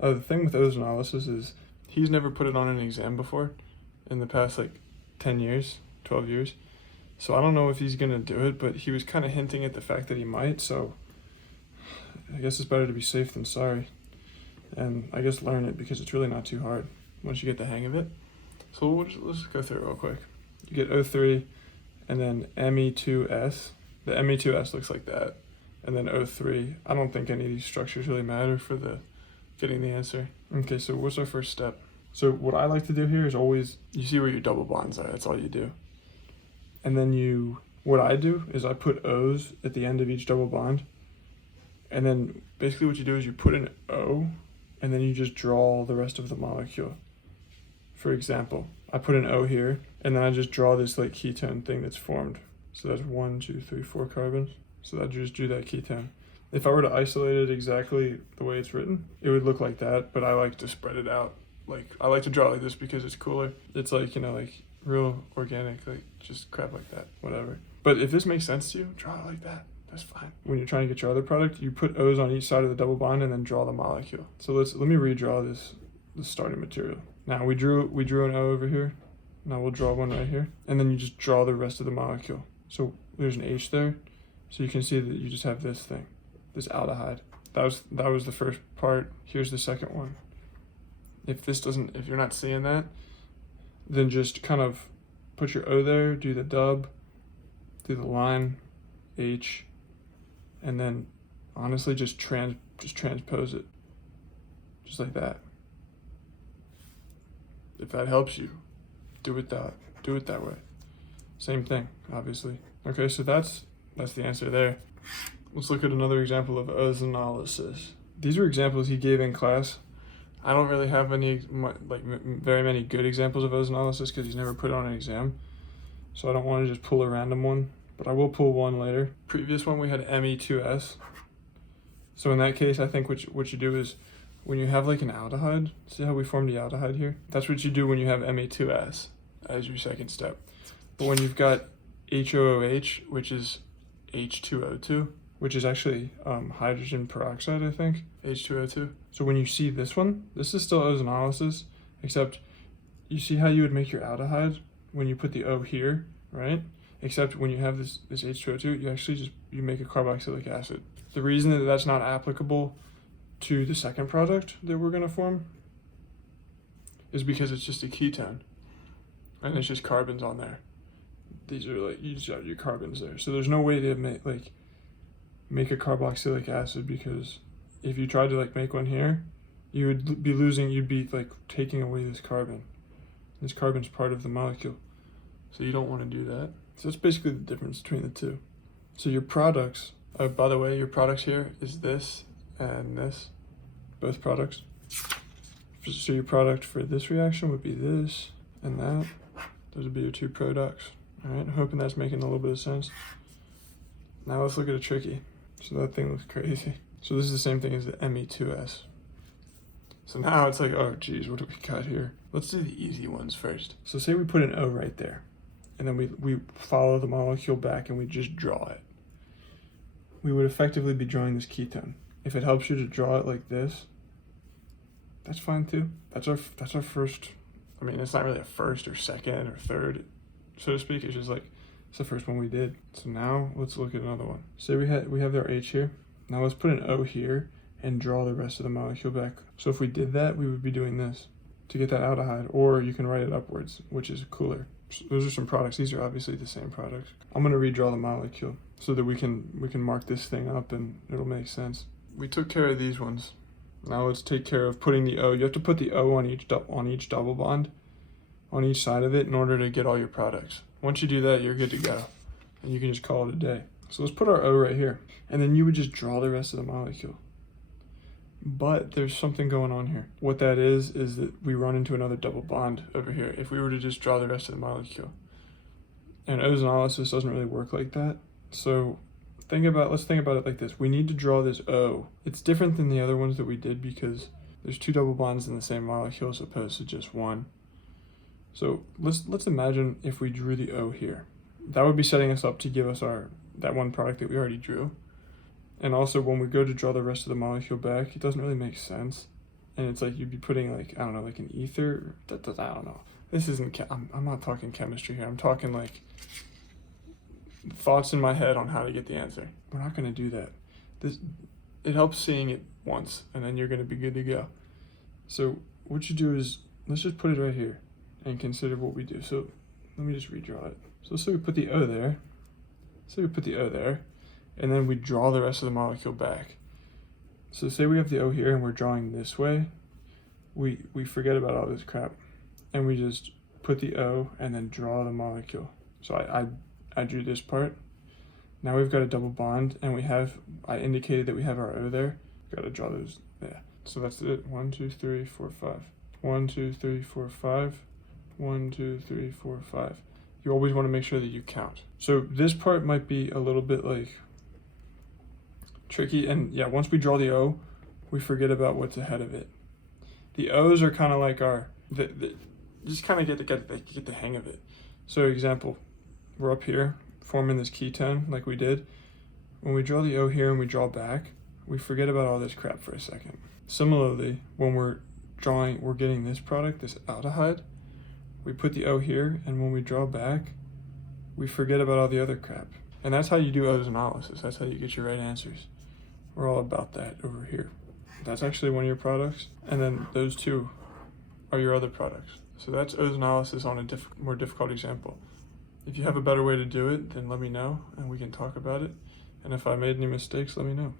The thing with ozonolysis is he's never put it on an exam before in the past like 10 years, 12 years. So I don't know if he's going to do it, but he was kind of hinting at the fact that he might. So I guess it's better to be safe than sorry. And I guess learn it because it's really not too hard once you get the hang of it. So let's go through it real quick. You get O3 and then Me2S. The Me2S looks like that. And then O3. I don't think any of these structures really matter for getting the answer. Okay, so what's our first step? So what I like to do here is always, you see where your double bonds are, that's all you do. And then what I do is I put O's at the end of each double bond. And then basically what you do is you put an O and then you just draw the rest of the molecule. For example, I put an O here and then I just draw this like ketone thing that's formed. So that's 1, 2, 3, 4 carbons. So that just drew that ketone. If I were to isolate it exactly the way it's written, it would look like that, but I like to spread it out. Like, I like to draw like this because it's cooler. It's like, you know, like real organic, like just crap like that, whatever. But if this makes sense to you, draw it like that. That's fine. When you're trying to get your other product, you put O's on each side of the double bond and then draw the molecule. So let me redraw this starting material. Now we drew an O over here. Now we'll draw one right here. And then you just draw the rest of the molecule. So there's an H there. So you can see that you just have this thing, this aldehyde. That was the first part. Here's the second one. If you're not seeing that, then just kind of put your O there, do the dub, do the line, H, and then honestly just transpose it. Just like that. If that helps you, do it that way. Same thing, obviously. Okay, so that's the answer there. Let's look at another example of ozonolysis. These are examples he gave in class. I don't really have very many good examples of ozonolysis because he's never put it on an exam. So I don't want to just pull a random one, but I will pull one later. Previous one we had Me2S. So in that case, I think what you do is when you have like an aldehyde, see how we formed the aldehyde here? That's what you do when you have Me2S as your second step. But when you've got HOOH, which is H2O2, which is actually hydrogen peroxide, I think, H2O2. So when you see this one, this is still ozonolysis, except you see how you would make your aldehyde when you put the O here, right? Except when you have this H2O2, you actually you make a carboxylic acid. The reason that that's not applicable to the second product that we're gonna form is because it's just a ketone, and it's just carbons on there. These are like, you just have your carbons there. So there's no way to make a carboxylic acid, because if you tried to make one here, you'd be taking away this carbon. This carbon's part of the molecule. So you don't want to do that. So that's basically the difference between the two. So your products, by the way, your products here is this and this, both products. So your product for this reaction would be this and that. Those would be your two products. All right, I'm hoping that's making a little bit of sense. Now let's look at a tricky. So that thing looks crazy. So this is the same thing as the Me2S. So now it's like, oh geez, what do we got here? Let's do the easy ones first. So say we put an O right there, and then we follow the molecule back and we just draw it. We would effectively be drawing this ketone. If it helps you to draw it like this, that's fine too. That's our first, I mean, it's not really a first or second or third, so to speak. It's just it's the first one we did. So now let's look at another one. Say we have our H here. Now let's put an O here and draw the rest of the molecule back. So if we did that, we would be doing this to get that aldehyde, or you can write it upwards, which is cooler. So those are some products. These are obviously the same products. I'm gonna redraw the molecule so that we can mark this thing up and it'll make sense. We took care of these ones. Now let's take care of putting the O. You have to put the O on each double bond, on each side of it, in order to get all your products. Once you do that, you're good to go, and you can just call it a day. So let's put our O right here, and then you would just draw the rest of the molecule. But there's something going on here. What that is that we run into another double bond over here if we were to just draw the rest of the molecule. And ozonolysis doesn't really work like that. So let's think about it like this. We need to draw this O. It's different than the other ones that we did because there's two double bonds in the same molecule as opposed to just one. So let's imagine if we drew the O here. That would be setting us up to give us that one product that we already drew. And also when we go to draw the rest of the molecule back, it doesn't really make sense and it's like you'd be putting like, I don't know, like an ether, I don't know. This isn't, I'm not talking chemistry here. I'm talking like thoughts in my head on how to get the answer. We're not going to do that. It helps seeing it once, and then you're going to be good to go. So what you do is, let's just put it right here and consider what we do. So let me just redraw it. So say we put the O there. And then we draw the rest of the molecule back. So say we have the O here and we're drawing this way. We forget about all this crap and we just put the O and then draw the molecule. So I drew this part. Now we've got a double bond and I indicated that we have our O there. Got to draw those there. So that's it. 1, 2, 3, 4, 5. 1, 2, 3, 4, 5. 1, 2, 3, 4, 5. You always want to make sure that you count. So this part might be a little bit like tricky, and yeah, once we draw the O, we forget about what's ahead of it. The O's are kind of like just kind of get the hang of it. So example, we're up here forming this ketone like we did. When we draw the O here and we draw back, we forget about all this crap for a second. Similarly, when we're getting this product, this aldehyde, we put the O here, and when we draw back, we forget about all the other crap. And that's how you do ozonolysis. That's how you get your right answers. We're all about that over here. That's actually one of your products, and then those two are your other products. So that's ozonolysis on a more difficult example. If you have a better way to do it, then let me know, and we can talk about it. And if I made any mistakes, let me know.